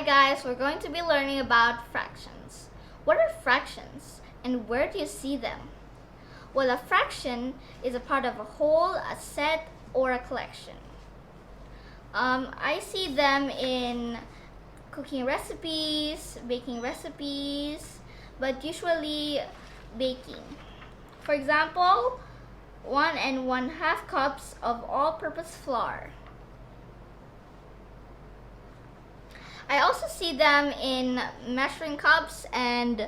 Hi guys, we're going to be learning about fractions. What are fractions and where do you see them? Well, a fraction is a part of a whole, a set, or a collection. I see them in cooking recipes, baking recipes, but usually baking. For example, 1 1/2 cups of all-purpose flour. I also see them in measuring cups and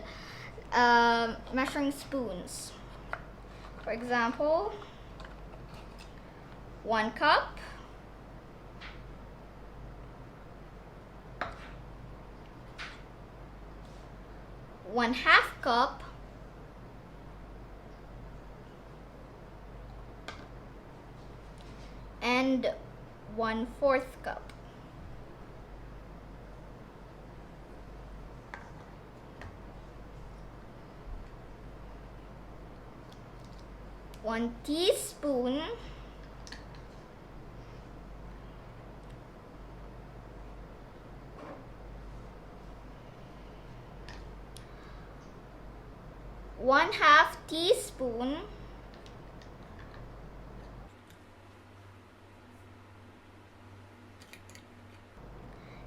measuring spoons. For example, 1 cup, 1/2 cup, and 1/4 cup. One teaspoon, one-half teaspoon,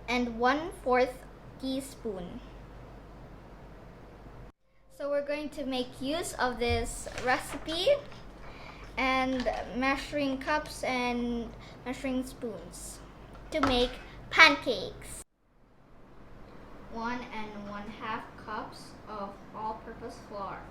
and 1/4 teaspoon. So we're going to make use of this recipe and measuring cups and measuring spoons to make pancakes. 1 1/2 cups of all-purpose flour.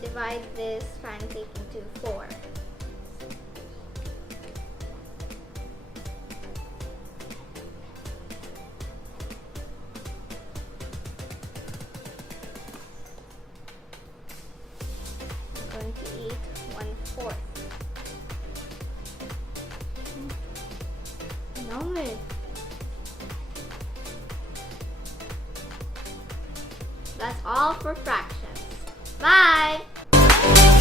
Divide this pancake into 4. 28 1/4. Yummy. That's all for fractions. Bye!